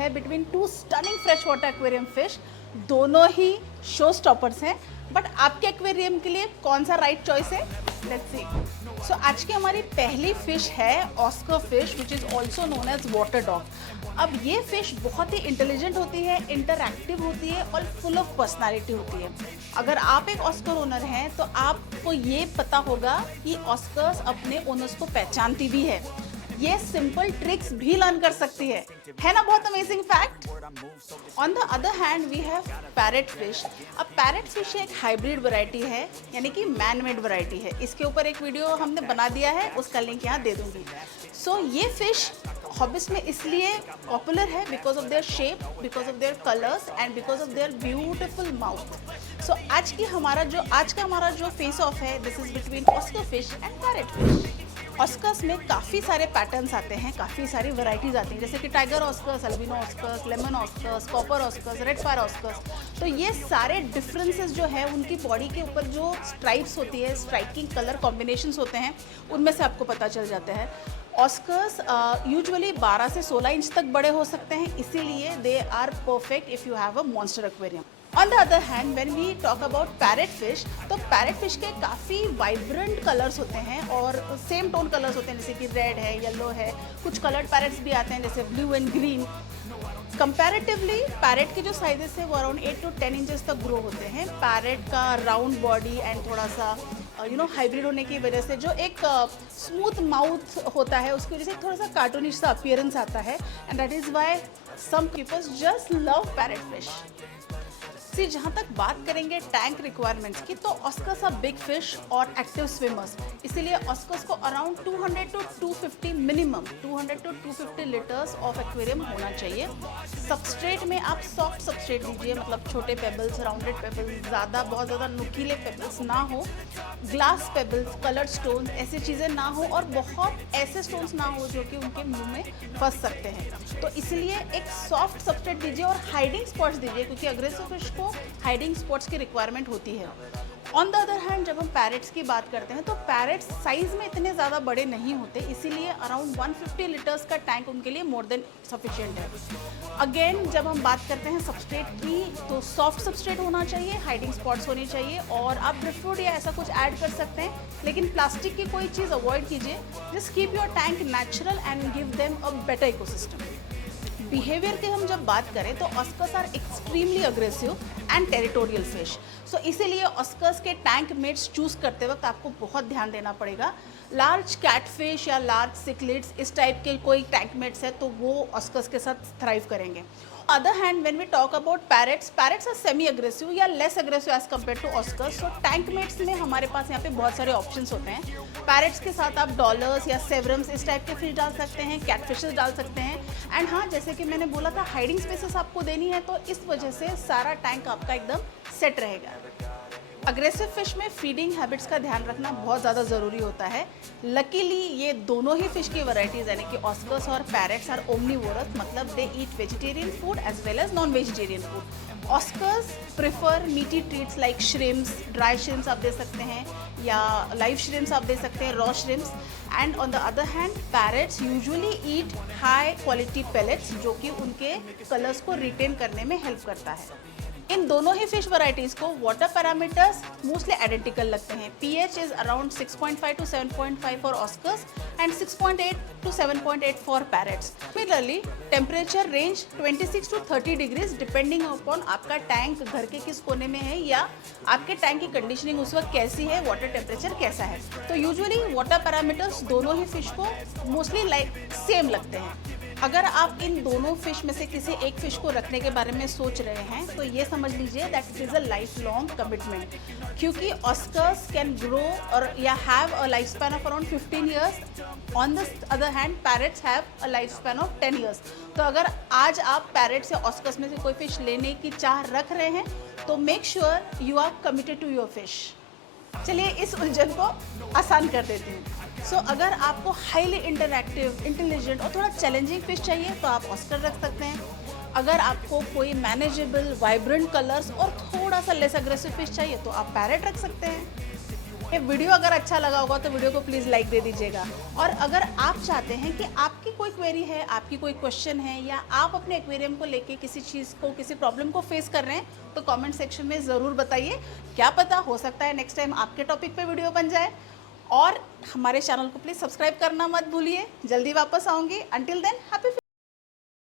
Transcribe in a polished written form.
है between two stunning fresh water aquarium fish. दोनों ही शो स्टॉपर्स हैं, बट आपके एक्वेरियम के लिए कौन सा राइट चॉइस है, लेट्स सी। सो आज की हमारी पहली फिश है oscar fish, which is also known as water dog. अब ये फिश बहुत ही इंटेलिजेंट होती है, इंटरैक्टिव होती है और फुल ऑफ पर्सनालिटी होती है। अगर आप एक ऑस्कर ओनर हैं तो आपको ये पता होगा कि ऑस्कर्स अपने ओनर्स को पहचानती भी है, ये सिंपल ट्रिक्स भी लर्न कर सकती है ना? बहुत amazing fact. On the other hand we have parrot fish. अब पैरेट फिश एक हाइब्रिड वैरायटी है, यानी कि मैन मेड वैरायटी है। इसके ऊपर एक वीडियो हमने बना दिया है, उसका लिंक यहाँ दे दूंगी। सो ये फिश हॉबीज में इसलिए पॉपुलर है because of their shape, because of their colours and because of their beautiful mouth. So आज का हमारा जो फेस ऑफ है, this is between oscar fish and parrot fish. Oscars में काफ़ी सारे पैटर्न्स आते हैं, काफ़ी सारी वैराइटीज़ आती हैं, जैसे कि tiger Oscars, albino Oscars, lemon Oscars, copper Oscars, red fire Oscars. तो ये सारे डिफरेंसेस जो है उनकी बॉडी के ऊपर जो स्ट्राइप्स होती है, स्ट्राइकिंग कलर कॉम्बिनेशंस होते हैं, उनमें से आपको पता चल जाता है। ऑस्कर्स यूजुअली 12 से 16 इंच तक बड़े हो सकते हैं, इसीलिए they are perfect if you have a monster aquarium. On the other hand when we talk about parrot fish, तो पैरेट फिश के काफ़ी वाइब्रेंट कलर्स होते हैं और सेम टोन कलर्स होते हैं, जैसे कि रेड है, येलो है, कुछ कलर्ड पैरेट्स भी आते हैं जैसे blue and green. Comparatively parrot के जो साइजेस है वो अराउंड 8 to 10 इंचेस तक ग्रो होते हैं। पैरेट का राउंड बॉडी एंड थोड़ा सा हाइब्रिड होने की वजह से जो एक स्मूथ माउथ होता है, उसकी वजह से थोड़ा सा कार्टूनिश सा अपीयरेंस आता है, and that is why some peoples just love parrot fish. See, जहाँ तक बात करेंगे टैंक रिक्वायरमेंट्स की, तो ऑस्कर्स आर बिग फिश और एक्टिव स्विमर्स, इसीलिए ऑस्कर्स को around 200 to 250 minimum 200 to 250 litres of aquarium होना चाहिए। सबस्ट्रेट में आप सॉफ्ट सबस्ट्रेट दीजिए, मतलब छोटे पेबल्स, राउंडेड पेबल्स, बहुत ज़्यादा नुकीले पेबल्स ना हो, ग्लास पेबल्स, कलर्ड स्टोन्स, ऐसी चीज़ें ना हो, और बहुत ऐसे स्टोन्स ना हो जो कि उनके मुंह में फंस सकते हैं। तो इसलिए एक सॉफ्ट सबस्ट्रेट दीजिए और हाइडिंग स्पॉट्स दीजिए, क्योंकि अग्रेसिव फिश को हाइडिंग स्पॉट्स की रिक्वायरमेंट होती है। ऑन द अदर हैंड जब हम पैरेट्स की बात करते हैं तो पैरेट्स साइज में इतने ज़्यादा बड़े नहीं होते, इसीलिए अराउंड 150 लीटर्स का टैंक उनके लिए मोर देन सफिशिएंट है। अगेन जब हम बात करते हैं सबस्ट्रेट की, तो सॉफ्ट सबस्ट्रेट होना चाहिए, हाइडिंग स्पॉट्स होनी चाहिए, और आप ड्रिफ्टवुड या ऐसा कुछ ऐड कर सकते हैं, लेकिन प्लास्टिक की कोई चीज़ अवॉइड कीजिए। Just keep your tank natural and give them a better ecosystem. Behaviour की हम जब बात करें तो oscars are extremely aggressive and territorial fish. So इसीलिए ऑस्कर्स के टैंक मेट्स चूज़ करते वक्त आपको बहुत ध्यान देना पड़ेगा। लार्ज कैटफिश या लार्ज सिक्लिड्स, इस टाइप के कोई टैंक मेट्स है तो वो ऑस्कर्स के साथ थ्राइव करेंगे। Other hand when we talk about parrots are semi aggressive या less aggressive as compare to oscars. So tank mates में हमारे पास यहाँ पे बहुत सारे ऑप्शंस होते हैं। पैरेट्स के साथ आप डॉलर्स या सेवरम्स, इस टाइप के फिश डाल सकते हैं, कैटफिशेस डाल सकते हैं। एंड हाँ, जैसे कि मैंने बोला था, हाइडिंग स्पेसेस आपको देनी है, तो इस वजह से सारा टैंक आपका एकदम सेट रहेगा। अग्रेसिव फिश में फीडिंग हैबिट्स का ध्यान रखना बहुत ज़्यादा ज़रूरी होता है। लकीली ये दोनों ही फिश की वैरायटीज़, यानी कि ऑस्कर्स और पैरेट्स आर ओमनीवोरस, मतलब they eat vegetarian food as well as non vegetarian food. Oscars prefer meaty treats like shrimps, dry shrimps आप दे सकते हैं, या लाइव श्रिम्स आप दे सकते हैं, raw shrimps. And on the other hand parrots usually eat high quality pellets, जो कि उनके कलर्स को रिटेन करने में हेल्प करता है। इन दोनों ही फिश वैरायटीज़ को वाटर पैरामीटर्स मोस्टली आइडेंटिकल लगते हैं। pH is around 6.5 to 7.5 for Oscars and 6.8 to 7.8 for parrots. Similarly temperature range 26 to 30 degrees depending upon आपका टैंक घर के किस कोने में है, या आपके टैंक की कंडीशनिंग उस वक्त कैसी है, वाटर टेम्परेचर कैसा है। तो यूजुअली वाटर पैरामीटर्स दोनों ही फिश को मोस्टली सेम लगते हैं। अगर आप इन दोनों फिश में से किसी एक फिश को रखने के बारे में सोच रहे हैं तो ये समझ लीजिए that it is a life long commitment, क्योंकि ऑस्कर्स कैन ग्रो और या have a life span of around 15 years. On the other hand parrots have a life span of 10 years. तो अगर आज आप पैरेट्स या ऑस्कर्स में से कोई फिश लेने की चाह रख रहे हैं तो make sure you are committed to your fish. चलिए इस उलझन को आसान कर देते हैं। सो अगर आपको हाईली इंटरैक्टिव, इंटेलिजेंट और थोड़ा चैलेंजिंग फिश चाहिए तो आप ऑस्कर रख सकते हैं। अगर आपको कोई मैनेजेबल, वाइब्रेंट कलर्स और थोड़ा सा लेस अग्रेसिव फिश चाहिए तो आप पैरेट रख सकते हैं। ये वीडियो अगर अच्छा लगा होगा तो वीडियो को प्लीज़ लाइक दे दीजिएगा। और अगर आप चाहते हैं कि आपकी कोई क्वेरी है, आपकी कोई क्वेश्चन है, या आप अपने एक्वेरियम को लेके किसी चीज़ को, किसी प्रॉब्लम को फेस कर रहे हैं, तो कमेंट सेक्शन में ज़रूर बताइए। क्या पता हो सकता है नेक्स्ट टाइम आपके टॉपिक पे वीडियो बन जाए। और हमारे चैनल को प्लीज़ सब्सक्राइब करना मत भूलिए। जल्दी वापस आऊँगी। Until than happy